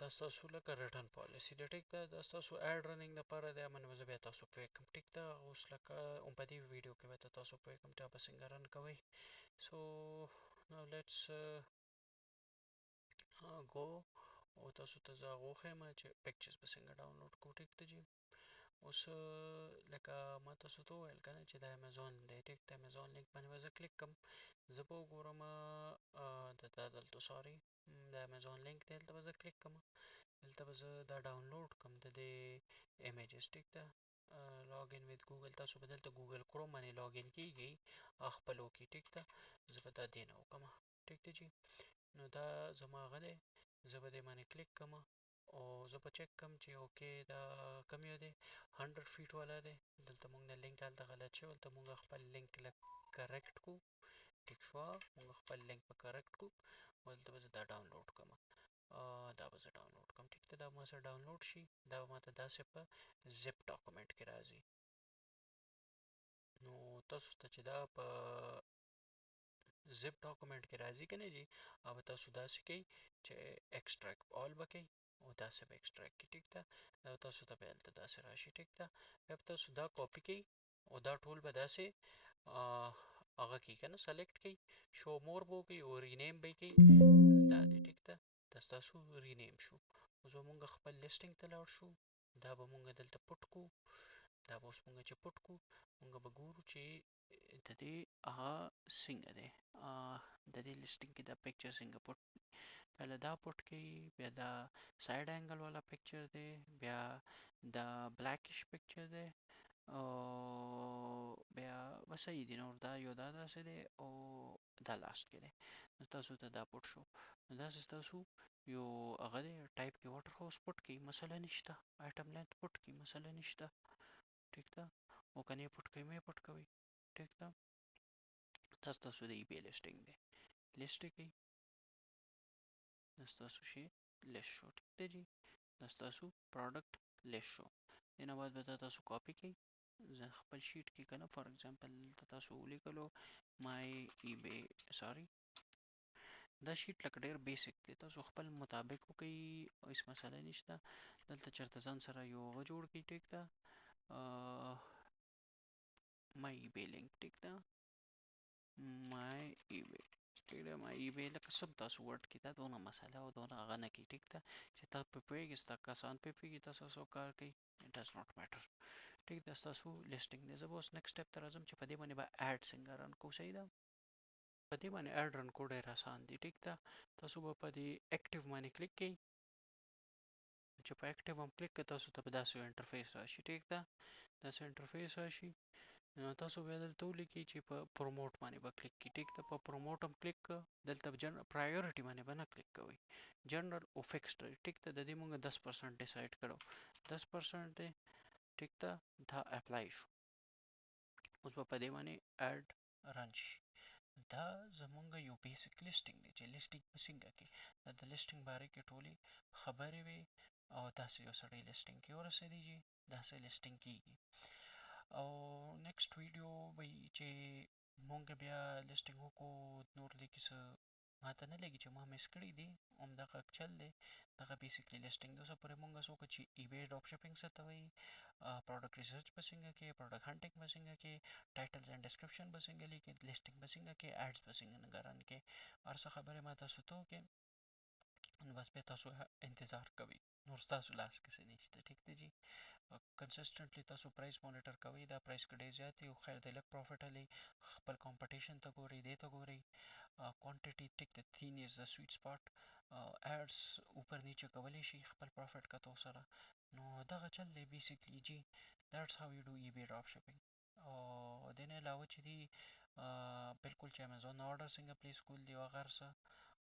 دا ستاسو لکه ریټرن پالیسی ده ټیک ده. دا ستاسو اډ رننګ دپاره دی. منې به زه بیا تاسو پوه کړم ټیک ده. اوس لکه په دې ویډیو کې به تاسو پوه کړم چې به څنګه رن کوئ. سو نو لیټس گو او تاسو ته زه هغه وښیم چې پکچرز به څنګه ډاونلوډ کړو ټیک ده جي. اوس لکه ما تاسو ته وویل که نه چې دا امیزون دی ټیک ده. امیزون لینک باندې به زه کلیک کړم. زه به وګورم دا دلته سوري د امیزون لینک دی. دلته به زه کلیک کړم. دلته به زه دا ډاونلوډ کړم د دې ایمیجز ټیک ده. لاګ ان وذ ګوګل. تاسو به دلته ګوګل کروم باندې لاګ ان کیږئ خپلو کې ټیک ده. زه به دا دې نه وکړم ټیک ده جي. نو دا زما هغه دی. زه به دې باندې کلیک کړم او زه به چک کړم چې اوکې دا کوم یو دی 100 فیټ والا دی. دلته موږ نه لینک هلته غلط شوی. دلته موږ خپل لینک کریکټ کړو ټیک شوه. موږ خپل لینک به کریکټ کړو او دلته به زه دا ډاونلوډ کړم. دا به زه ډاونلوډ کړم ټیک ده. دا ما سره ډاونلوډ شي. دا به ماته داسې په زپ ډاکومنټ کې راځي. نو تاسو ته چې دا په زپ ډاکومنټ کې راځي که نه جي، او تاسو داسې کوئ چې ایکسټریکټ آل به کوئ او داسې به ایکسټریکټ کړئ ټیک ده. دا تاسو ته به هلته داسې راشي ټیک ده. بیا به تاسو دا کاپي کوئ او دا ټول به داسې هغه کوي که نه سلیکټ کوي. شو مور به وکړئ او رینیم به یې کوي. دا دی ټیک ده. دا ستاسو رینیم شو. اوس به مونږ خپل لیسټینګ ته لاړ شو. دا به مونږ دلته پټ کړو. دا به اوس مونږ چې پټ کړو مونږ به ګورو چې د دې هغه څنګه دی. د دې لیسټینګ کې دا پکچر څنګه پټ پهله دا پټ کړئ. بیا دا سایډ انګل والا پکچر دی. بیا دا بلیکش پکچر دی او بیا به صحیح دي. نور دا یو دا داسې دی او دا لاست کې دی. نو تاسو ته دا پټ شو. نو داسې ستاسو یو هغه دی ټایپ کې واټر هاوس پټ کړئ مسله نشته. آیټم لینث پټ کړئ مسله نشته ټیک ده. او که نه یې پټ کوئ مه یې پټ کوئ ټیک ده. دا ستاسو د ای بی لیسټینګ دی. لیسټ یې کوئ. دا ستاسو شی لیست شو ټیک ده جي. دا ستاسو پروډکټ لیست شو. دې نه بعد به دا تاسو کاپي کړئ. زه خپل شیټ کې که نه فار اګزامپل دلته تاسو ولیکلو مای ای بی سوري. دا شیټ لکه ډېر بیسک دی. تاسو خپل مطابق وکئ هېڅ مسله نشته. دلته چېرته ځان سره یو هغه جوړ کړئ ټیک ده. مای ای بی لینک ټیک ده. مای ای بی ټیک ده. مای ای بی لکه سب تاسو ورډ کې دا دونه مسله او دونه هغه نه کوي ټیک ده. چې تاسو پرې پوهېږئ ستا کسان پرې پوهېږي تاسو څوک کار کوي. اټ ډز ناټ میټر ټیک ده. ستاسو لیسټینګ دی. زه به اوس نیکسټ سټیپ ته راځم چې په دې باندې به اډ څنګه رن کوو. صحیح ده. په دې باندې اډ رن کول ډېر اسان دي ټیک ده. تاسو به په دې اکټیو باندې کلیک کړئ. چې په اکټیو هم کلیک کړئ تاسو ته به داسې یو انټرفیس راشي ټیک ده. داسې انټرفیس راشي. نو تاسو بیا دلته ولیکئ چې په پروموټ باندې به کلیک کړئ ټیک ده. په پروموټ هم کلیک کړه. دلته پرایورټي باندې به نه کلیک کوئ. جنرال او فکسډ ټیک ده. د دې مونږ 10% ډیسایډ کړو. 10% دی ټیک ده. دا اپلای شو. اوس به په دې باندې اډ رن شي. دا زمونږ یو بیسک لیسټینګ دی چې لیسټینګ په څنګه کې دا د لیسټینګ باره کې ټولې خبرې وي او داسې یو سړی لیسټینګ کې ورسېدی چې داسې لیسټینګ کېږي. او نیکسټ ویډیو به وي چې مونږ بیا لیسټینګ وکړو. نور لږ څه ماته نه لګي چې ما مس کړي دي. همدغه چل دی. دغه بیسیکلی لیسټینګ دی. اوس پورې مونږ څه وکړو چې ای بی ډراپ شپینګ څه ته وایي، پروډکټ ریسرچ به څنګه کې، پروډکټ هنټینګ به څنګه کې، ټایټلز اینډ ډسکرپشن به څنګه لیکي، لیسټینګ به څنګه کې، اډز به څنګه رن کې. هر څه خبرې ما تاسو ته وکړې. نو بس بیا تاسو انتظار کوئ. نور ستاسو لاس کې څه نشته ټیک دی جي. کنسسټنټلی تاسو پرایس مانیټر کوئ. دا پرایس که ډېر زیات وي او خیر دی لږ پروفیټ هلئ. خپل کمپټیشن ته ګورئ. دې ته ګورئ. کوانټیټي ټیک د تھین از د سویټ سپاټ. ایډز اوپر نیچه کولی شي خپل پروفیټ کتو سره. نو دغه چل دی بیسیکلی جي. دیټس هاو یو ډو ای بی ډراپ شپینګ. او دې نه علاوه چې دی بالکل چې امیزون نه آرډر څنګه پلیس کول دي او هغه هر څه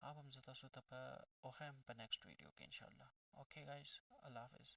هغه هم زه تاسو ته وښیم په نیکسټ ویډیو کې انشاءالله. اوکې ګایز، الله حافظ.